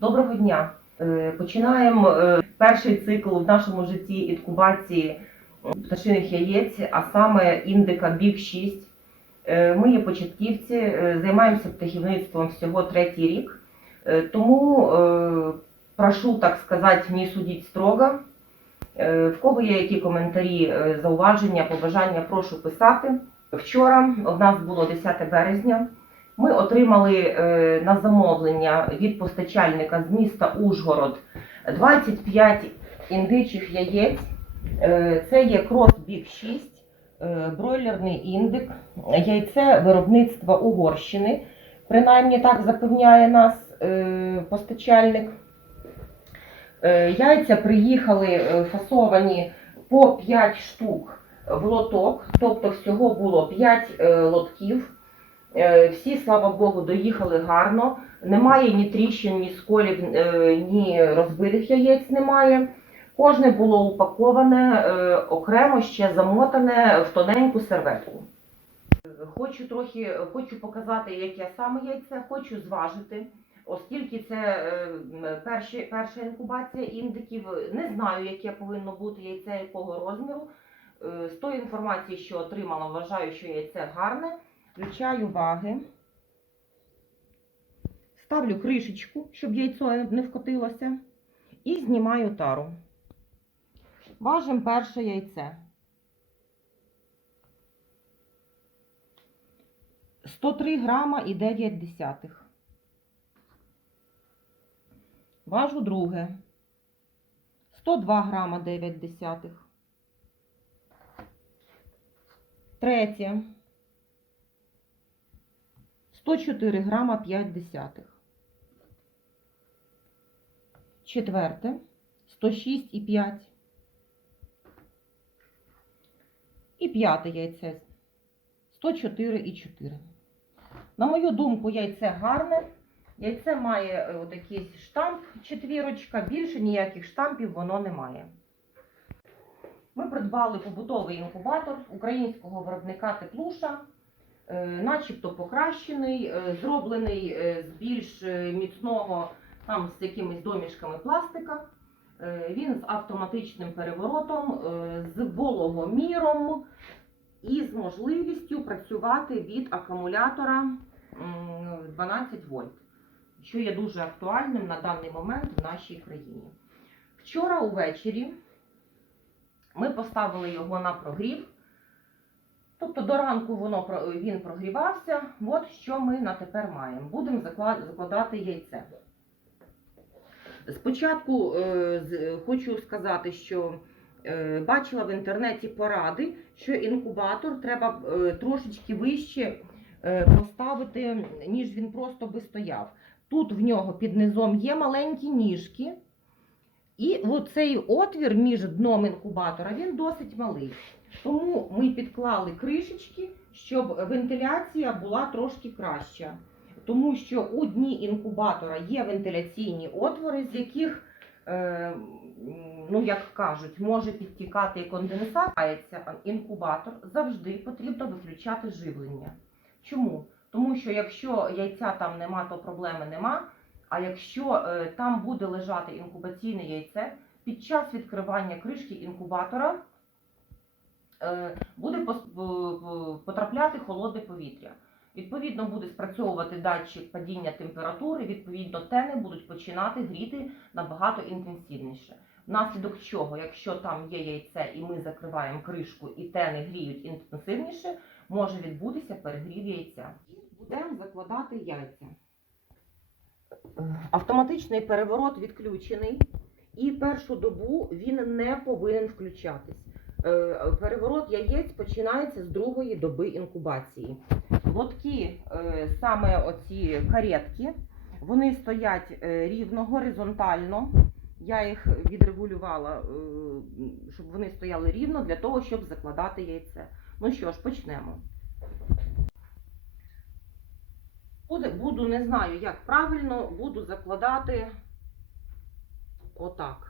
Доброго дня. Е, Починаємо е, перший цикл в нашому житті інкубації пташиних яєць, а саме індика Біг 6. Е, Ми є початківці, займаємося птахівництвом всього третій рік. Тому прошу, так сказати, не судіть строго. В кого є які коментарі, зауваження, побажання, прошу писати. Вчора у нас було 10 березня. Ми отримали е, на замовлення від постачальника з міста Ужгород 25 індичих яєць. Е, Це є крос Біг 6, е, бройлерний індик, яйце виробництва Угорщини. Принаймні так запевняє нас постачальник. Яйця приїхали фасовані по 5 штук в лоток, тобто всього було 5 е, лотків. Е, Всі, слава Богу, доїхали гарно. Немає ні тріщин, ні сколів, е, ні розбитих яєць немає. Кожне було упаковане е, окремо ще замотане в тоненьку серветку. Хочу трохи хочу показати, яке саме яйце, хочу зважити. Оскільки це перші, перша інкубація індиків, не знаю, яке повинно бути яйце, якого розміру. З тої інформації, що отримала, вважаю, що яйце гарне. Включаю ваги. Ставлю кришечку, щоб яйцо не вкотилося. І знімаю тару. Важимо перше яйце. 103 грама і 9 десятих. Важу друге. 102 грама 9 десятих. Третє. 104 грама 5 десятих. Четверте. 106,5. І п'яте яйце. 104,4. На мою думку, яйце гарне. Яйце має е, от якийсь штамп, четвірочка, більше ніяких штампів воно не має. Ми придбали побутовий інкубатор українського виробника Теплуша, начебто покращений, е, зроблений е, з більш е, міцного, там з якимись домішками пластика. Е, Він з автоматичним переворотом, е, з вологоміром і з можливістю працювати від акумулятора 12 вольт що є дуже актуальним на даний момент в нашій країні. Вчора увечері ми поставили його на прогрів. Тобто до ранку воно, він прогрівався. От що ми на тепер маємо. Будемо закладати яйце. Спочатку е, хочу сказати, що е, бачила в інтернеті поради, що інкубатор треба е, трошечки вище е, поставити, ніж він просто би стояв. Тут в нього під низом є маленькі ніжки, і цей отвір між дном інкубатора він досить малий. Тому ми підклали кришечки, щоб вентиляція була трошки краща. Тому що у дні інкубатора є вентиляційні отвори, з яких, е, ну як кажуть, може підтікати конденсат. Інкубатор завжди потрібно виключати живлення. Чому? Тому що якщо яйця там нема, то проблеми нема. А якщо е, там буде лежати інкубаційне яйце, під час відкривання кришки інкубатора буде пос- в- в- потрапляти холодне повітря. Відповідно, буде спрацьовувати датчик падіння температури, відповідно, тени будуть починати гріти набагато інтенсивніше. Внаслідок чого, якщо там є яйце і ми закриваємо кришку і тени гріють інтенсивніше, може відбутися перегрів яйця. Будемо закладати яйця. Автоматичний переворот відключений, і першу добу він не повинен включатись. Е, Переворот яєць починається з другої доби інкубації. Лотки, е, саме оці каретки, вони стоять е, рівно, горизонтально. Я їх відрегулювала, щоб вони стояли рівно для того, щоб закладати яйце. Ну що ж, почнемо. Буду, не знаю, як правильно, буду закладати отак.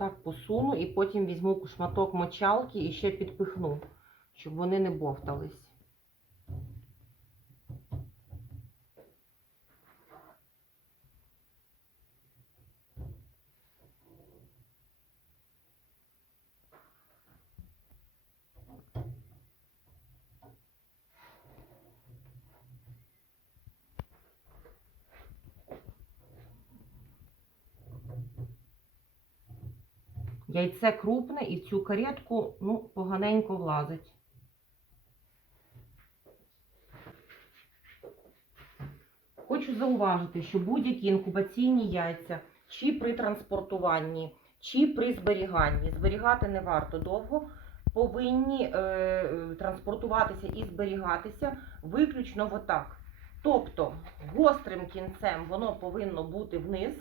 Отак посуну і потім візьму шматок мочалки і ще підпихну, щоб вони не бовтались. Яйце крупне і в цю каретку ну, поганенько влазить. Хочу зауважити, що будь-які інкубаційні яйця, чи при транспортуванні, чи при зберіганні, зберігати не варто довго, повинні е, е, транспортуватися і зберігатися виключно отак. Тобто гострим кінцем воно повинно бути вниз,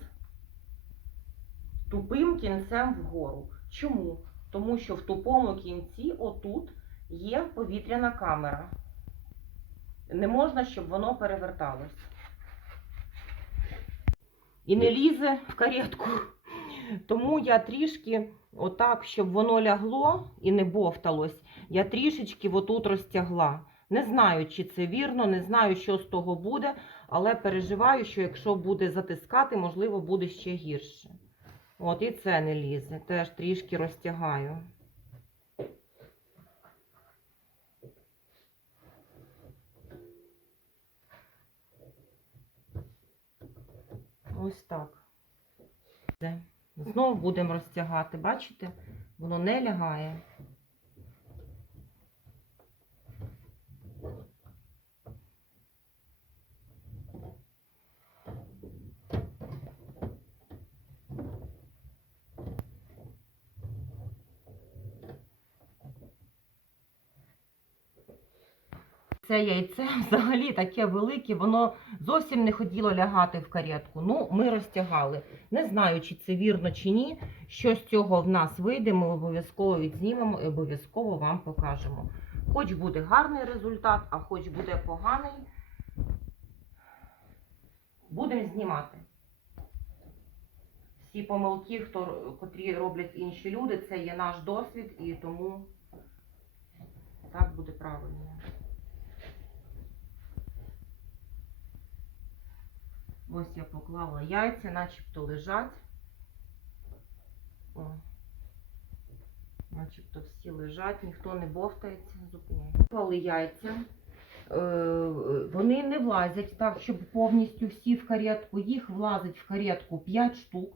тупим кінцем вгору. Чому? Тому що в тупому кінці, отут, є повітряна камера. Не можна, щоб воно переверталось. І не лізе в каретку. Тому я трішки, отак, щоб воно лягло і не бовталось, я трішечки отут розтягла. Не знаю, чи це вірно, не знаю, що з того буде, але переживаю, що якщо буде затискати, можливо, буде ще гірше. От і це не лізе. Теж трішки розтягаю. Ось так. Знов будемо розтягати, бачите? Воно не лягає. Це яйце взагалі таке велике, воно зовсім не хотіло лягати в каретку. Ну, ми розтягали. Не знаю, чи це вірно чи ні. Що з цього в нас вийде, ми обов'язково відзнімемо і обов'язково вам покажемо. Хоч буде гарний результат, а хоч буде поганий, будемо знімати. Всі помилки, хто, котрі роблять інші люди, це є наш досвід, і тому так буде правильно. Ось я поклала яйця, начебто лежать. О. Начебто всі лежать, ніхто не бовтається, зупиняє. Поклали яйця. Е, Вони не влазять так, щоб повністю всі в каретку. Їх влазить в каретку 5 штук.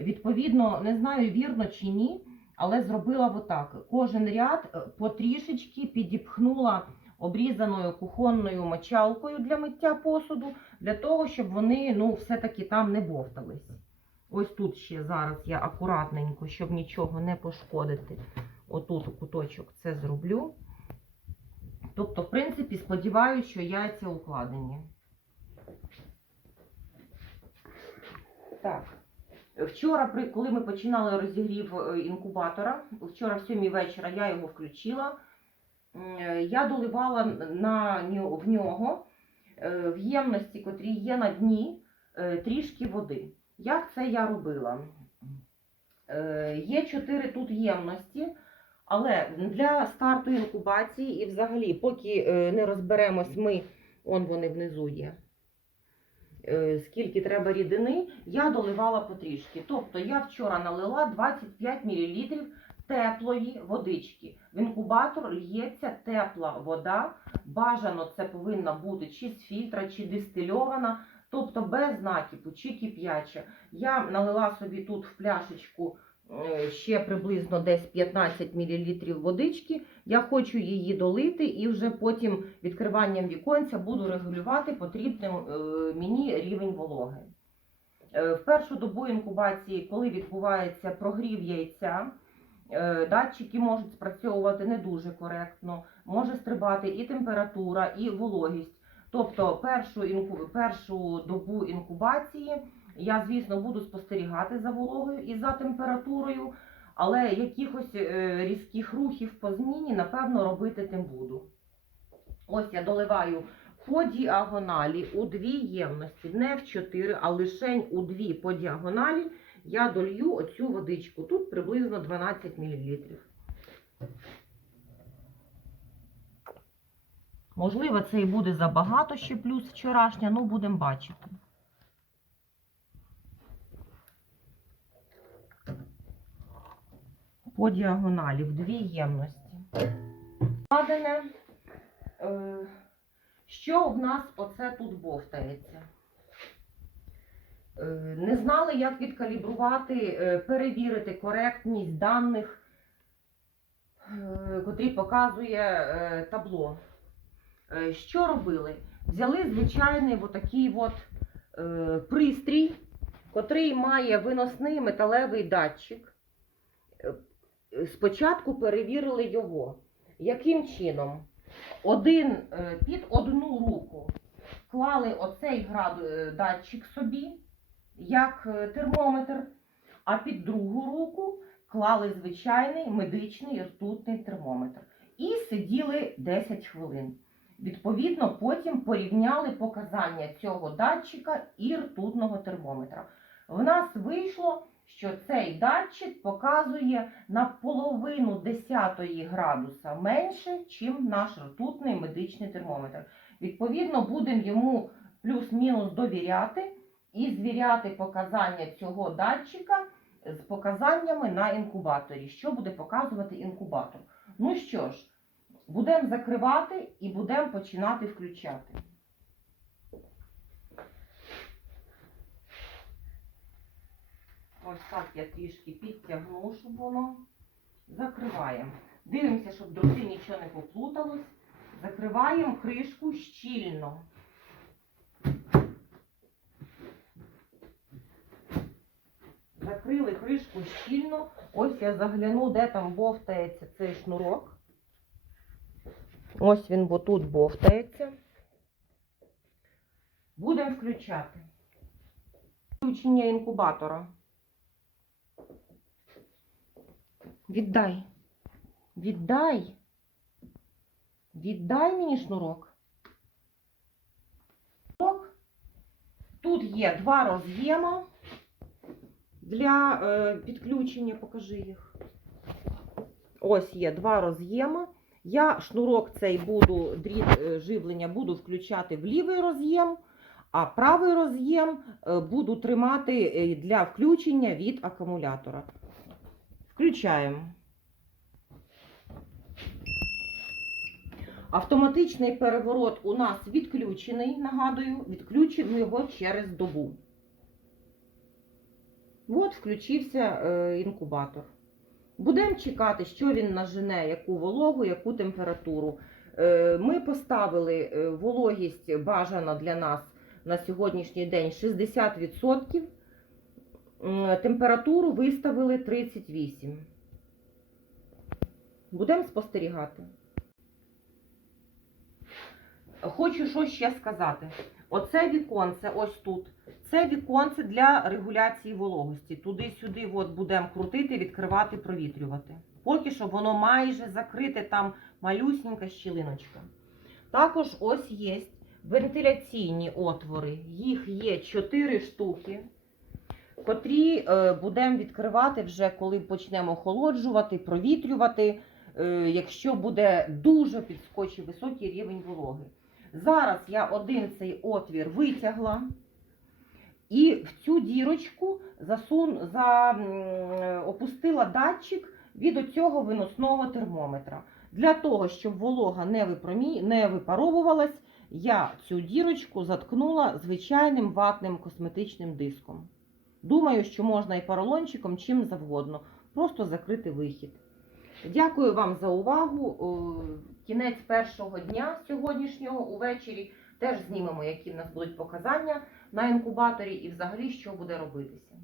Відповідно, не знаю, вірно чи ні, але зробила отак. Кожен ряд е, потрішечки підіпхнула обрізаною кухонною мочалкою для миття посуду, для того, щоб вони ну, все-таки там не бовтались. Ось тут ще зараз я акуратненько, щоб нічого не пошкодити. Отут у куточок це зроблю. Тобто, в принципі, сподіваюся, що яйця укладені. Так. Вчора, коли ми починали розігрів е, інкубатора, вчора в 7 вечора я його включила. Е, Я доливала на в нього е, в ємності, котрі є на дні, е, трішки води. Як це я робила? Є чотири тут ємності, але для старту інкубації і взагалі, поки не розберемось ми, он вони внизу є. Скільки треба рідини, я доливала потрішки. Тобто я вчора налила 25 мл теплої водички. В інкубатор лється тепла вода. Бажано це повинна бути чи з фільтра, чи дистильована, тобто без накипу, чи кип'яча. Я налила собі тут в пляшечку е, ще приблизно десь 15 мл водички. Я хочу її долити і вже потім відкриванням віконця буду регулювати потрібним е, мені рівень вологи. Е, В першу добу інкубації, коли відбувається прогрів яйця, датчики можуть спрацьовувати не дуже коректно, може стрибати і температура, і вологість. Тобто першу, інку... першу добу інкубації я, звісно, буду спостерігати за вологою і за температурою, але якихось е, різких рухів по зміні, напевно, робити тим буду. Ось я доливаю по діагоналі у дві ємності, не в чотири, а лише у дві по діагоналі. Я долью оцю водичку. Тут приблизно 12 мл. Можливо, це і буде забагато ще плюс вчорашня, ну будемо бачити. По діагоналі в дві ємності. Е, що в нас оце тут бовтається? Е, Не знали, як відкалібрувати, е, перевірити коректність даних, е, котрі показує табло. Що робили? Взяли звичайний отакий от пристрій, котрий має виносний металевий датчик. Спочатку перевірили його. Яким чином? Один під одну руку клали оцей датчик собі, як е, термометр, а під другу руку клали звичайний медичний ртутний термометр. І сиділи 10 хвилин. Відповідно, потім порівняли показання цього датчика і ртутного термометра. В нас вийшло, що цей датчик показує на половину десятої градуса менше, чим наш ртутний медичний термометр. Відповідно, будемо йому плюс-мінус довіряти і звіряти показання цього датчика з показаннями на інкубаторі. Що буде показувати інкубатор? Ну що ж, будемо закривати і будемо починати включати. Ось так я трішки підтягну, щоб воно. Закриваємо. Дивимося, щоб дроти нічого не поплуталось. Закриваємо кришку щільно. Закрили кришку щільно. Ось я загляну, де там бовтається цей шнурок. Ось він бо тут бовтається. Будемо включати. Включення інкубатора. Віддай. Віддай. Віддай мені шнурок. Шнурок. Тут є два роз'єма для е, підключення. Покажи їх. Ось є два роз'єми. Я шнурок цей буду, дріт е, живлення буду включати в лівий роз'єм, а правий роз'єм е, буду тримати е, для включення від акумулятора. Включаємо. Автоматичний переворот у нас відключений, нагадую, відключимо його через добу. От включився е, інкубатор. Будемо чекати, що він нажене, яку вологу, яку температуру. Е, Ми поставили е, вологість бажана для нас на сьогоднішній день 60%. Температуру виставили 38. Будемо спостерігати. Хочу що ще сказати. Оце віконце, ось тут. Це віконце для регуляції вологості. Туди-сюди будемо крутити, відкривати, провітрювати. Поки що воно майже закрите, там малюсінька щілиночка. Також ось є вентиляційні отвори. Їх є 4 штуки, котрі е, будемо відкривати вже, коли почнемо охолоджувати, провітрювати, е, якщо буде дуже підскочив високий рівень вологи. Зараз я один цей отвір витягла. І в цю дірочку засун, за, опустила датчик від оцього виносного термометра. Для того, щоб волога не, випромі... не випаровувалась, я цю дірочку заткнула звичайним ватним косметичним диском. Думаю, що можна і поролончиком, чим завгодно. Просто закрити вихід. Дякую вам за увагу. Кінець першого дня сьогоднішнього увечері теж знімемо, які в нас будуть показання на інкубаторі і взагалі що буде робитися.